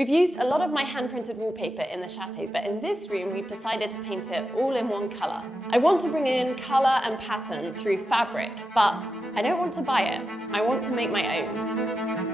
We've used a lot of my hand-printed wallpaper in the chateau, but in this room we've decided to paint it all in one colour. I want to bring in colour and pattern through fabric, but I don't want to buy it. I want to make my own.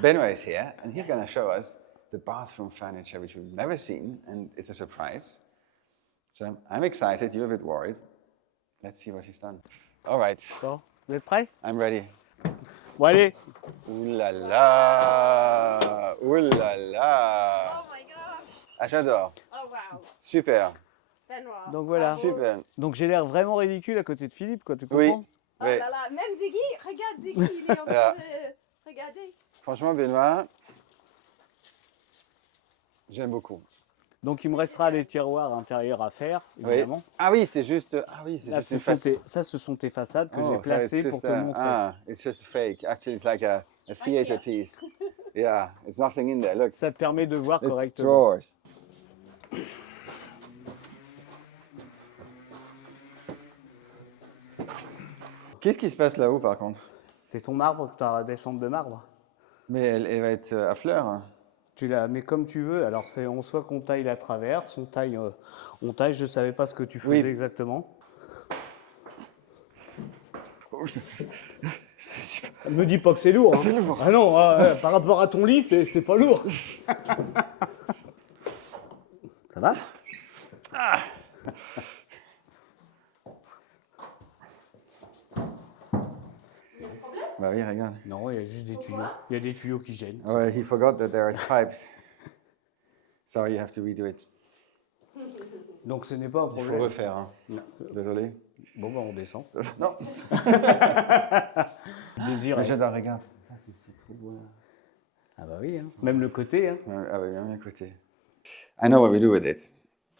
Benoit is here, and he's going to show us the bathroom furniture, which we've never seen, and it's a surprise. So I'm excited, you're a bit worried. Let's see what he's done. All right. Bon, vous êtes prêts? I'm ready. Bon, allez. Ouh là là! Ouh là là! Oh my gosh! Ah, j'adore. Oh wow! Super. Benoit. Donc voilà. Super. Donc j'ai l'air vraiment ridicule à côté de Philippe, quoi, tu comprends? Oui. Oh là là, même Ziggy, regarde Ziggy, il est en train de regarder. Franchement, Benoît, j'aime beaucoup. Donc il me restera les tiroirs intérieurs à faire, évidemment. Oui. Ah oui, c'est juste. Ah oui, c'est Là, juste une façade. ce sont tes façades que Oh, j'ai placées pour te montrer. Ah, it's just fake. Actually, it's like a theater piece. Yeah, it's nothing in there. Look. Ça te permet de voir It's correctement. drawers. Qu'est-ce qui se passe là-haut, par contre? C'est ton marbre que tu as descendre de marbre. Mais elle va être à fleurs. Tu la mets comme tu veux. Alors c'est en soit qu'on taille la traverse, on taille, je ne savais pas ce que tu faisais exactement. Me dis pas que c'est lourd. Hein. C'est lourd. Ah non, par rapport à ton lit, c'est pas lourd. Ça va? Ah. Bah oui, regarde. Non, il y a juste des tuyaux. Il y a des tuyaux qui gênent. Oh, he forgot that there are pipes. Sorry, you have to redo it. Donc ce n'est pas un Il problème. faut refaire. Hein. Désolé. Bon, bah on descend. Non. Désir. Mais j'adore, regarde. Ça, c'est trop beau. Ah bah oui, hein. Même le côté. Hein. Ah oui, même à côté. I know what we do with it.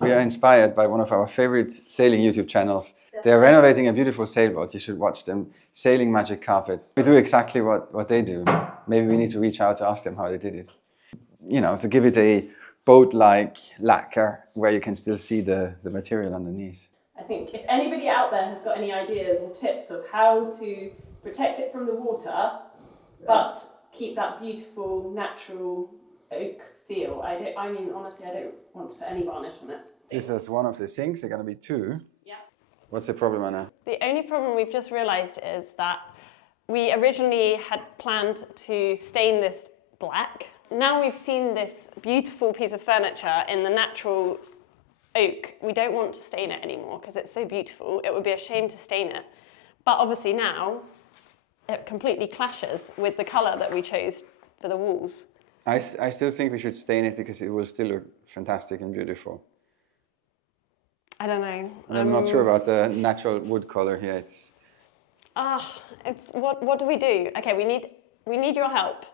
We are inspired by one of our favorite sailing YouTube channels. They are renovating a beautiful sailboat. You should watch them. Sailing Magic Carpet. We do exactly what they do. Maybe we need to reach out to ask them how they did it. You know, to give it a boat-like lacquer where you can still see the material underneath. I think if anybody out there has got any ideas or tips of how to protect it from the water, but keep that beautiful, natural oak feel. I mean, honestly, I don't want to put any varnish on it. This is one of the sinks. There are going to be two. Yeah. What's the problem, Anna? The only problem we've just realised is that we originally had planned to stain this black. Now we've seen this beautiful piece of furniture in the natural oak. We don't want to stain it anymore because it's so beautiful. It would be a shame to stain it. But obviously now it completely clashes with the colour that we chose for the walls. I still think we should stain it because it will still look fantastic and beautiful. I don't know. I'm not sure about the natural wood color here. It's what do we do? Okay, we need your help.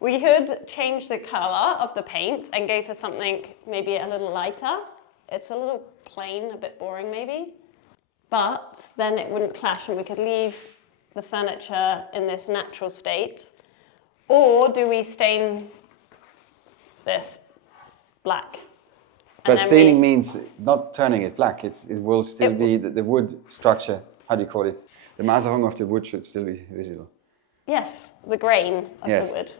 We could change the colour of the paint and go for something maybe a little lighter. It's a little plain, a bit boring maybe. But then it wouldn't clash and we could leave the furniture in this natural state. Or do we stain this black? But staining means not turning it black. It will still be the wood structure. How do you call it? The Maserung of the wood should still be visible. Yes, the grain of the wood.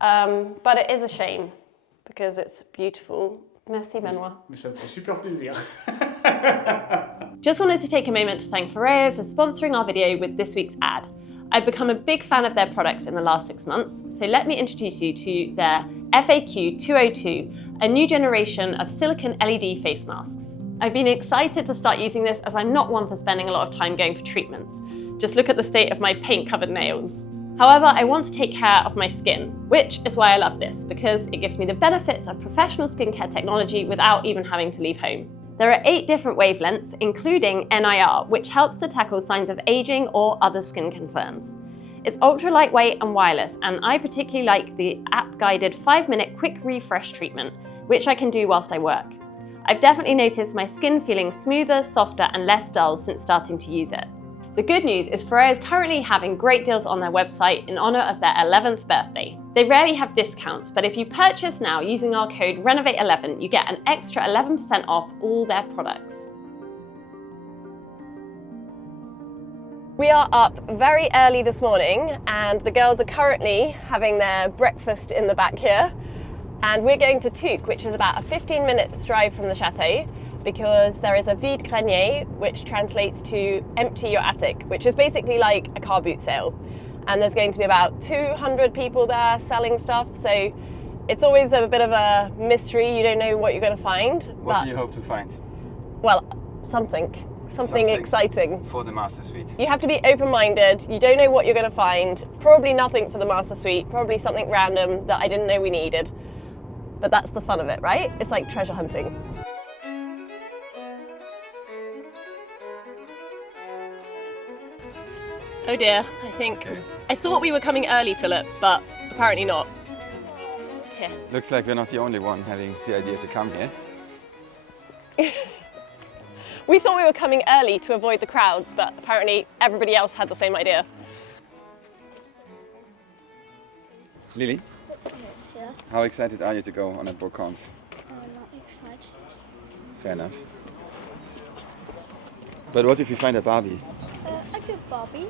But it is a shame because it's beautiful. Merci, Benoit. Ça me fait super plaisir. Just wanted to take a moment to thank Ferreo for sponsoring our video with this week's ad. I've become a big fan of their products in the last 6 months, so let me introduce you to their FAQ 202, a new generation of silicone LED face masks. I've been excited to start using this as I'm not one for spending a lot of time going for treatments. Just look at the state of my paint-covered nails. However, I want to take care of my skin, which is why I love this, because it gives me the benefits of professional skincare technology without even having to leave home. There are 8 different wavelengths, including NIR, which helps to tackle signs of aging or other skin concerns. It's ultra lightweight and wireless, and I particularly like the app-guided 5-minute quick refresh treatment, which I can do whilst I work. I've definitely noticed my skin feeling smoother, softer, and less dull since starting to use it. The good news is Ferreo is currently having great deals on their website in honour of their 11th birthday. They rarely have discounts, but if you purchase now using our code RENOVATE11, you get an extra 11% off all their products. We are up very early this morning and the girls are currently having their breakfast in the back here. And we're going to Touques, which is about a 15-minute drive from the chateau, because there is a vide grenier, which translates to empty your attic, which is basically like a car boot sale. And there's going to be about 200 people there selling stuff, so it's always a bit of a mystery. You don't know what you're going to find. What do you hope to find? Well, something exciting. For the Master Suite. You have to be open-minded. You don't know what you're going to find. Probably nothing for the Master Suite, probably something random that I didn't know we needed. But that's the fun of it, right? It's like treasure hunting. Oh dear, I thought we were coming early, Philip, but apparently not. Here. Looks like we're not the only one having the idea to come here. We thought we were coming early to avoid the crowds, but apparently everybody else had the same idea. Lily, how excited are you to go on a brocante? Not excited. Fair enough. But what if you find a Barbie? A good Barbie.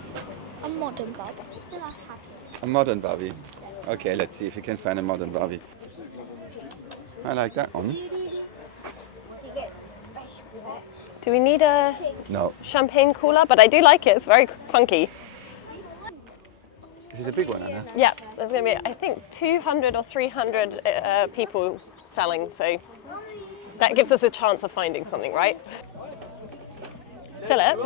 A modern Barbie. Then I'm happy. A modern Barbie? Okay, let's see if we can find a modern Barbie. I like that one. Do we need a No. champagne cooler? But I do like it, it's very funky. This is a big one, Anna. Yeah, there's going to be, I think, 200 or 300 people selling, so that gives us a chance of finding something, right? Philip,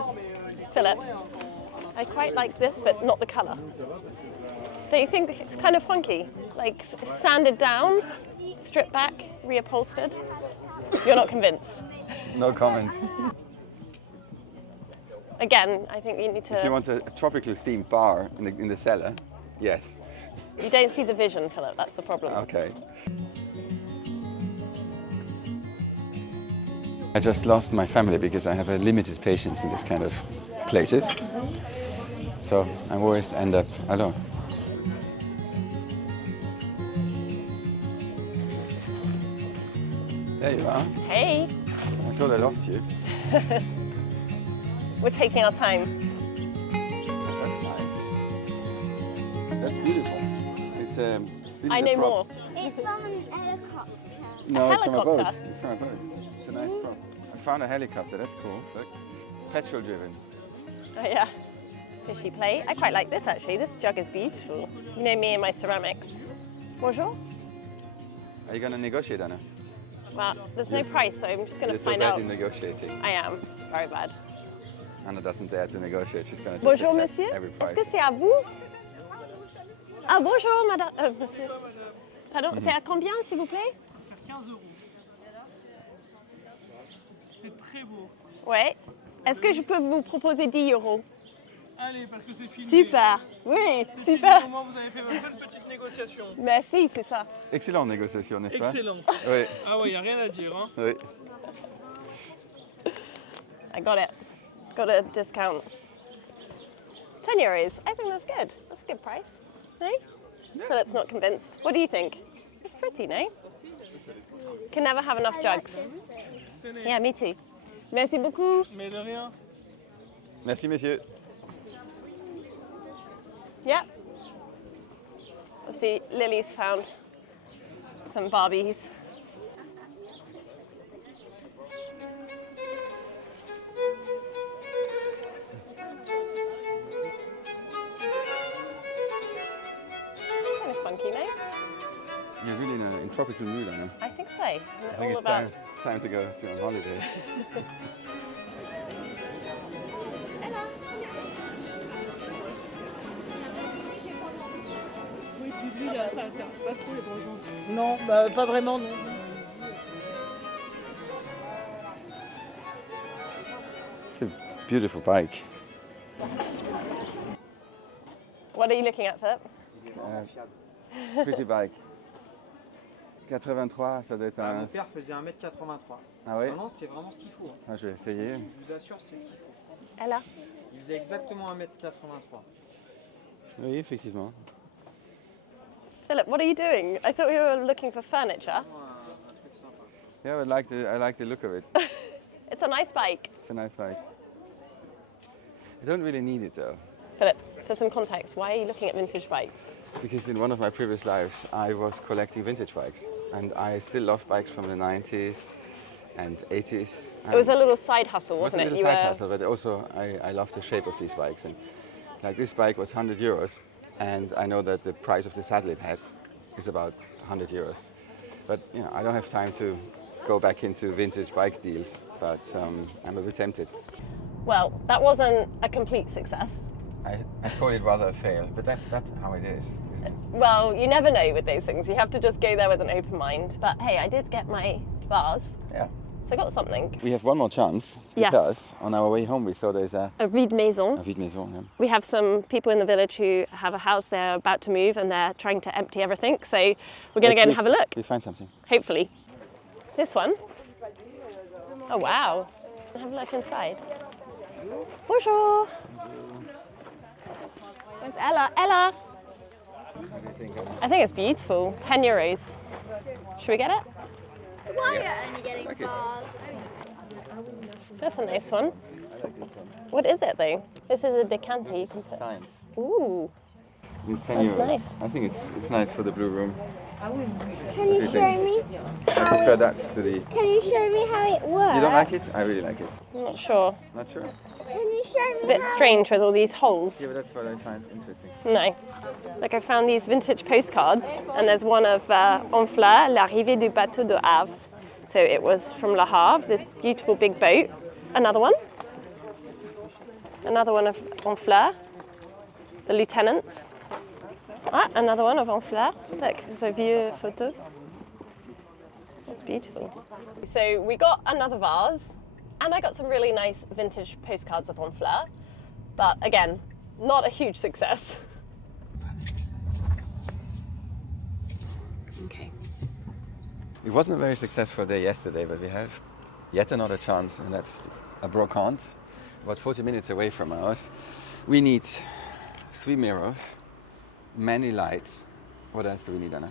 I quite like this, but not the colour. Don't you think it's kind of funky? Like sanded down, stripped back, reupholstered? You're not convinced? No comments. Again, I think you need to... If you want a tropical themed bar in the cellar, yes. You don't see the vision, Philip, that's the problem. Okay. I just lost my family because I have a limited patience in this kind of places. So I always end up alone. There you are. Hey, I thought I lost you. we're taking our time. That's nice. That's beautiful. It's this I is a know prop. more. It's from an helicopter. No, it's from a boat. Helicopter. It's from a boat. It's a nice prop. I found a helicopter. That's cool. Look, petrol driven. Oh yeah, fishy plate. I quite like this actually. This jug is beautiful. You know me and my ceramics. Bonjour. Are you gonna negotiate, Anna? Well, there's no Yes. price, so I'm just going to You're so find bad out. in negotiating. I am very bad. Anna doesn't dare to negotiate. She's gonna just Bonjour, accept monsieur. every Est-ce price. que c'est à vous? Ah, bonjour, madame. Monsieur. Pardon, c'est à combien, s'il vous plaît? 15 €. C'est très beau. Ouais. Est-ce que je peux vous proposer 10 euros? Allez, parce que c'est fini. Super. Oui, C'est super. fini, au moins vous avez fait votre belle petite négociation. Merci, c'est ça. Excellente négociation, n'est-ce pas? Excellent. Oui, Ah ouais, y a rien à dire. Hein. oui. I got it. Got a discount. 10 euros. I think that's good. That's a good price. No? Philip's not convinced. What do you think? It's pretty, no? Can never have enough jugs. Yeah, me too. Merci beaucoup. Mais de rien. Merci, monsieur. Yeah. See, Lily's found some Barbies. Kind of funky, no? You're really in tropical mood, Anna. I think so. I think All about. it's time to go to a holiday. Non, bah, pas vraiment, non. It's a beautiful bike. What are you looking at, Philip? Pretty bike. 83, ça doit être un... Mon père faisait 1m83. Ah ouais? Non, non, c'est vraiment ce qu'il faut. Ah, je vais essayer. Je vous assure, c'est ce qu'il faut. Ella. Il faisait exactement 1m83. Oui, effectivement. Philip, what are you doing? I thought we were looking for furniture. Un truc sympa. Yeah, I like the look of it. It's a nice bike. It's a nice bike. I don't really need it though, Philip, for some context, why are you looking at vintage bikes? because in one of my previous lives I was collecting vintage bikes, and I still love bikes from the 90s and 80s. It was a little side hustle, It was a wasn't it? little side hustle, but also I love the shape of these bikes. And like this bike was 100 euros, and I know that the price of the saddle it had is about 100 euros. But you know, I don't have time to go back into vintage bike deals, but I'm a bit tempted. Well, that wasn't a complete success. I call it rather a fail, but that's how it is, isn't it? Well, you never know with those things. You have to just go there with an open mind. But hey, I did get my vase, Yeah. so I got something. We have one more chance, Yes. because on our way home we saw there's a A vide maison. vide maison. Yeah. We have some people in the village who have a house they're about to move and they're trying to empty everything. So we're going to go and have a look, We find something. hopefully. This one. Oh, wow. Have a look inside. Bonjour. Where's Ella? Ella! What do you think? I think it's beautiful. 10 euros. Should we get it? Why are you only getting Like it. bars? That's a nice one. What is it though? This is a decanter you can put. Science. Ooh. It's 10 That's euros. nice. I think it's nice for the blue room. Can you do you show think? me? I prefer that to the. Can you show me how it works? You don't like it? I really like it. I'm not sure. Not sure? Can you show me? It's a bit strange with all these holes. Yeah, but that's what I find interesting. No. Look, I found these vintage postcards, and there's one of Honfleur, l'arrivée du bateau de Havre. So it was from Le Havre, this beautiful big boat. Another one. Another one of Honfleur, the lieutenants. Ah, another one of Honfleur. Look, there's a vieux photo. That's beautiful. So we got another vase, and I got some really nice vintage postcards of Honfleur. But again, not a huge success. Okay. It wasn't a very successful day yesterday, but we have yet another chance, and that's a brocante, about 40 minutes away from ours. We need 3 mirrors, many lights. What else do we need, Anna?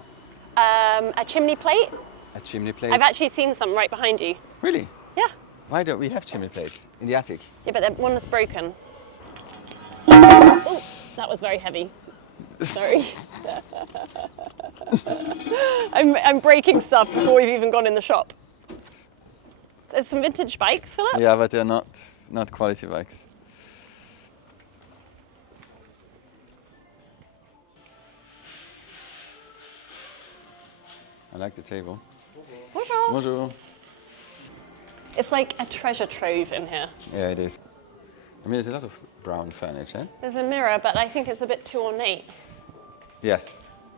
A chimney plate. A chimney plate. I've actually seen some right behind you. Really? Yeah. Why don't we have chimney plates in the attic? Yeah, but that one was broken. Oh, that was very heavy. Sorry. I'm breaking stuff before we've even gone in the shop. There's some vintage bikes, Philip. Yeah, but they're not quality bikes. I like the table. Bonjour. Bonjour. It's like a treasure trove in here. Yeah, it is. I mean, there's a lot of brown furniture. There's a mirror, but I think it's a bit too ornate. Yes.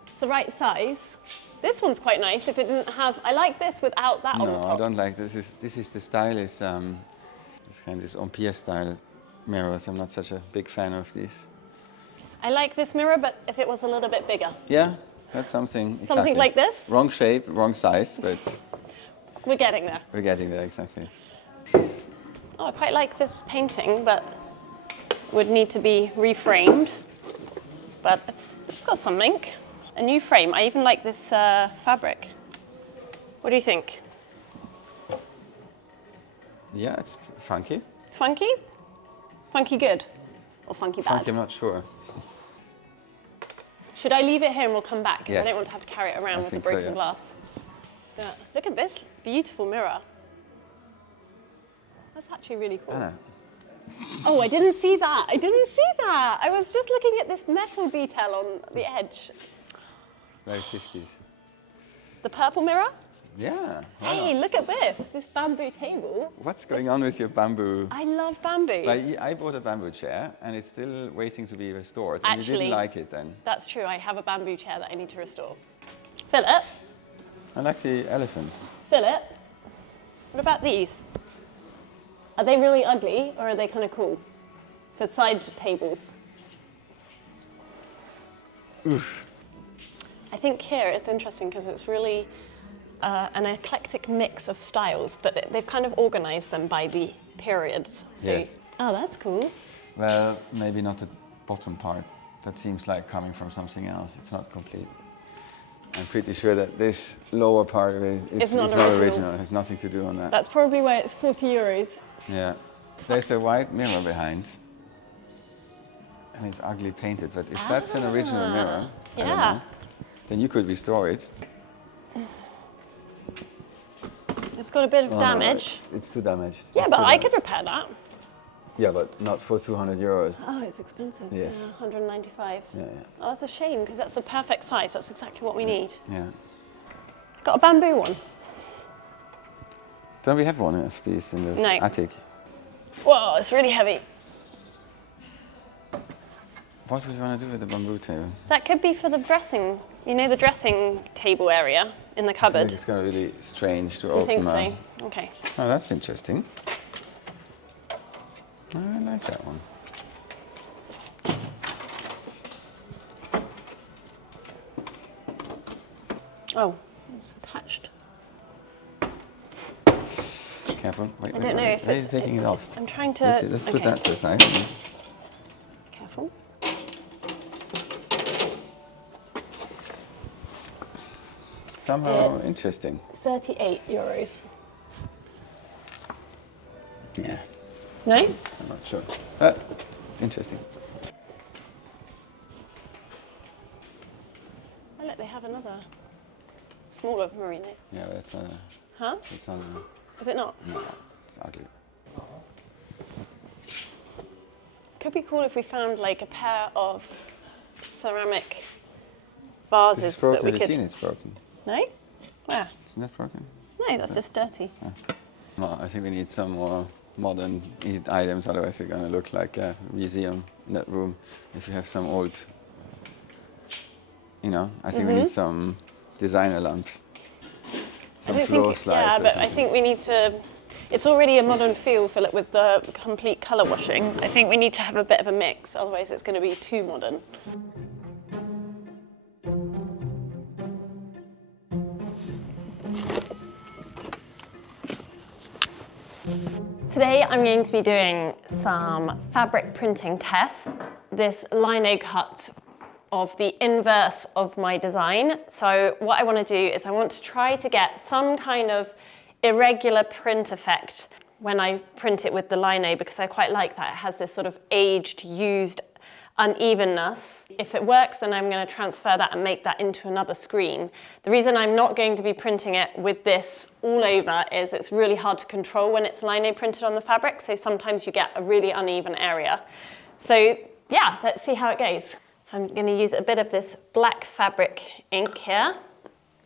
It's the right size. This one's quite nice. If it didn't have, I like this without that on the No, top. I don't like this. This is the style is this kind of Empire style mirrors. I'm not such a big fan of these. I like this mirror, but if it was a little bit bigger. Yeah, that's something. Something exactly. like this? Wrong shape, wrong size, but We're getting there. we're getting there exactly. Oh, I quite like this painting, but would need to be reframed. But it's got something. A new frame. I even like this fabric. What do you think? Yeah, it's funky. Funky? Funky good? Or funky bad? Funky, I'm not sure. Should I leave it here and we'll come back? Because I Yes. don't want to have to carry it around with the think so, broken yeah. glass. Yeah. Look at this beautiful mirror. That's actually really cool. Anna, Oh, I didn't see that. I didn't see that. I was just looking at this metal detail on the edge. very 50s. The purple mirror? Yeah. why Hey, not? look at this bamboo table. What's going on with your bamboo? I love bamboo. I bought a bamboo chair and it's still waiting to be restored. And you Actually- didn't like it then. That's true. I have a bamboo chair that I need to restore. Philip, I like the elephants. Philip, what about these? Are they really ugly or are they kind of cool for side tables? Oof. I think here it's interesting because it's really an eclectic mix of styles, but they've kind of organized them by the periods. So, Yes. oh, that's cool. Well, maybe not the bottom part. That seems like coming from something else. It's not complete. I'm pretty sure that this lower part of it It's not not original. original. It has nothing to do on that. That's probably why it's 40 euros. Yeah. There's a white mirror behind. And it's ugly painted, but if that's an original mirror, I don't yeah. know, then you could restore it. It's got a bit of Oh, no, damage. it's too damaged. Yeah, It's but too I could damaged. repair that. Yeah, but not for 200 euros. Oh, it's expensive. Yes. Yeah, 195. Yeah, Oh, that's a shame because that's the perfect size. That's exactly what we need. yeah. Got a bamboo one. Don't we have one of these in the No. attic? Whoa, it's really heavy. What would you want to do with the bamboo table? That could be for the dressing, you know, the dressing table area in the I think cupboard. it's going to be really strange to You open think now. so? Okay. Oh, that's interesting. I like that one. Oh, it's attached. Careful. Wait, I don't know if Why are you it's. taking it off? I'm trying to. Let's put okay. that to the side. Careful. Somehow It's- interesting. 38 euros. Yeah, No? I'm not sure. Interesting. Oh, look, they have another smaller merino. Yeah, but it's not. Huh? It's not. Is it not? No, it's ugly. Could be cool if we found like a pair of ceramic vases This is broken. that we Have you could. seen it's broken? No? Where? Isn't that broken? No, that's just dirty. No, I think we need some more modern items. Otherwise, we're going to look like a museum in that room. If you have some old, I think we need some designer lamps. Some floor slides. Yeah, or but I something. think we need to. It's already a modern feel, Philip, with the complete colour washing. I think we need to have a bit of a mix, otherwise it's going to be too modern. Today I'm going to be doing some fabric printing tests. This lino cut of the inverse of my design. So what I want to do is I want to try to get some kind of irregular print effect when I print it with the lino, because I quite like that. It has this sort of aged, used unevenness. If it works, then I'm going to transfer that and make that into another screen. The reason I'm not going to be printing it with this all over is it's really hard to control when it's lino printed on the fabric, so sometimes you get a really uneven area. So yeah, let's see how it goes. So I'm going to use a bit of this black fabric ink here.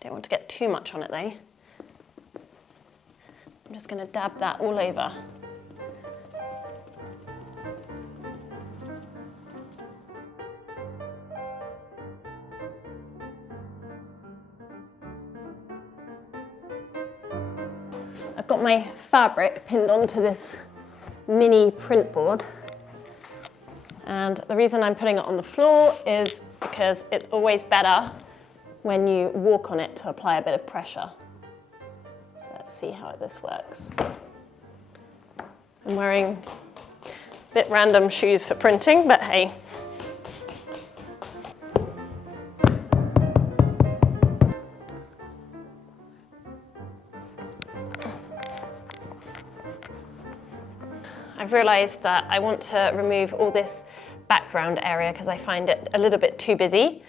Don't want to get too much on it though. I'm just going to dab that all over. I've got my fabric pinned onto this mini print board. And the reason I'm putting it on the floor is because it's always better when you walk on it to apply a bit of pressure. So let's see how this works. I'm wearing a bit random shoes for printing, but hey. I've realised that I want to remove all this background area because I find it a little bit too busy.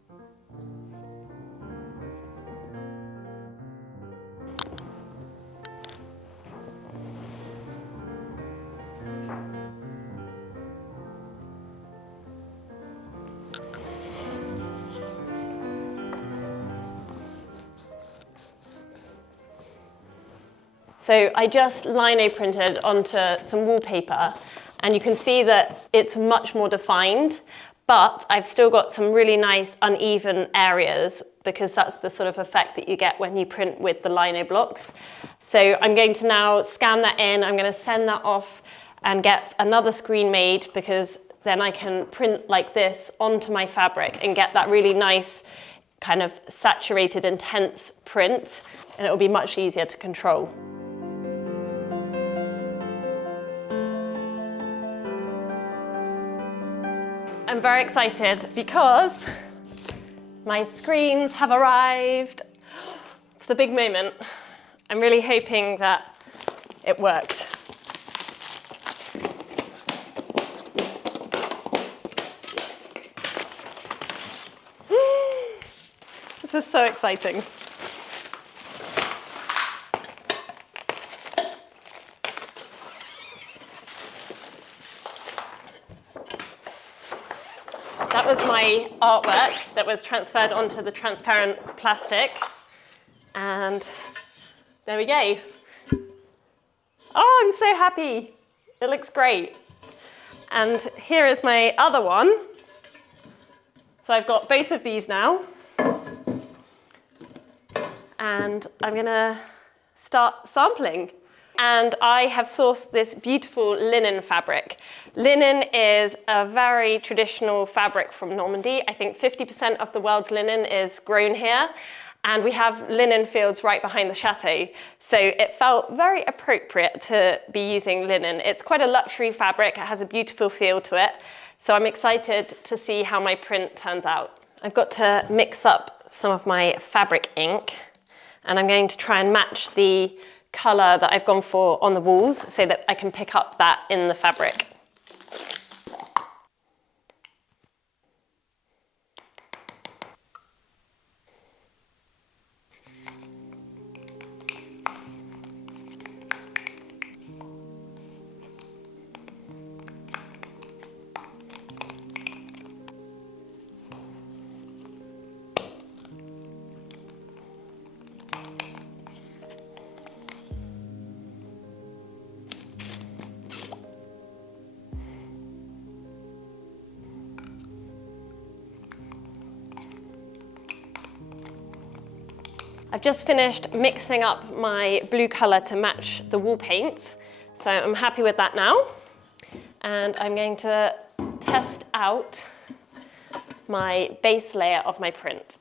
So I just lino printed onto some wallpaper, and you can see that it's much more defined, but I've still got some really nice uneven areas because that's the sort of effect that you get when you print with the lino blocks. So I'm going to now scan that in, I'm going to send that off and get another screen made, because then I can print like this onto my fabric and get that really nice kind of saturated, intense print, and it will be much easier to control. I'm very excited because my screens have arrived. It's the big moment. I'm really hoping that it worked. This is so exciting. That was my artwork that was transferred onto the transparent plastic. And there we go. Oh, I'm so happy. It looks great. And here is my other one. So I've got both of these now. And I'm gonna start sampling. And I have sourced this beautiful linen fabric. Linen is a very traditional fabric from Normandy. I think 50% of the world's linen is grown here. And we have linen fields right behind the chateau. So it felt very appropriate to be using linen. It's quite a luxury fabric. It has a beautiful feel to it. So I'm excited to see how my print turns out. I've got to mix up some of my fabric ink, and I'm going to try and match the colour that I've gone for on the walls so that I can pick up that in the fabric. I've just finished mixing up my blue colour to match the wall paint, so I'm happy with that now. And I'm going to test out my base layer of my print.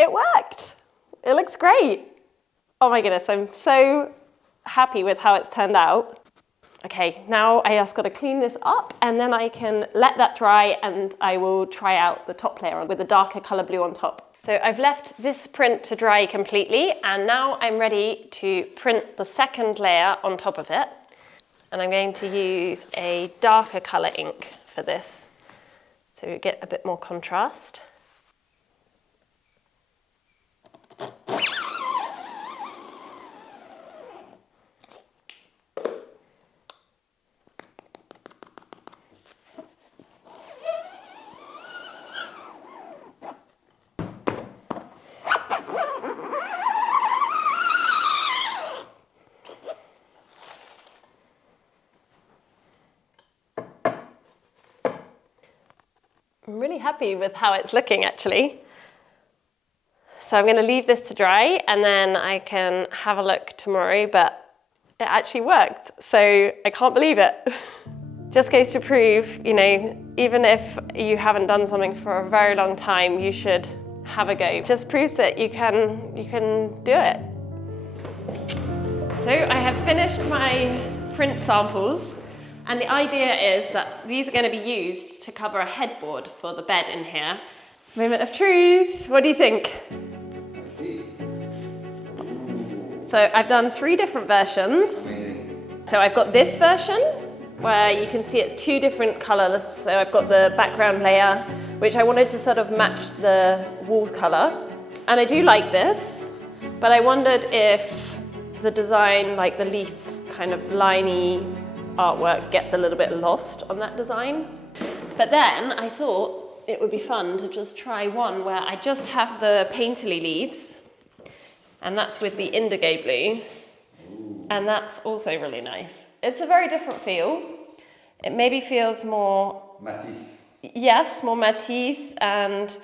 It worked. It looks great. Oh my goodness, I'm so happy with how it's turned out. Okay, now I just got to clean this up, and then I can let that dry, and I will try out the top layer with a darker colour blue on top. So I've left this print to dry completely, and now I'm ready to print the second layer on top of it. And I'm going to use a darker colour ink for this, so you get a bit more contrast. I'm really happy with how it's looking, actually. So I'm going to leave this to dry, and then I can have a look tomorrow, but it actually worked. So I can't believe it. Just goes to prove, you know, even if you haven't done something for a very long time, you should have a go. Just proves that you can do it. So I have finished my print samples, and the idea is that these are going to be used to cover a headboard for the bed in here. Moment of truth. What do you think? So I've done 3 different versions. Amazing. So I've got this version, where you can see it's 2 different colours. So I've got the background layer, which I wanted to sort of match the wall colour. And I do like this, but I wondered if the design, like the leaf kind of liney artwork, gets a little bit lost on that design. But then I thought it would be fun to just try one where I just have the painterly leaves, and that's with the indigo blue. And that's also really nice. It's a very different feel. It maybe feels more, Matisse. yes, more Matisse and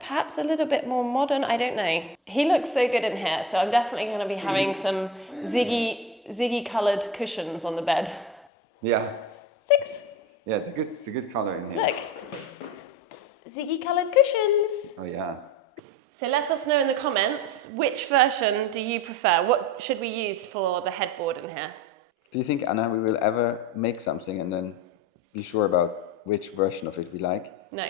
perhaps a little bit more modern, I don't know. He looks so good in here, so I'm definitely going to be having some Ziggy coloured cushions on the bed. Yeah. 6. Yeah, it's a good color in here. Look. Ziggy coloured cushions. Oh yeah. So let us know in the comments, which version do you prefer? What should we use for the headboard in here? Do you think, Anna, we will ever make something and then be sure about which version of it we like? No.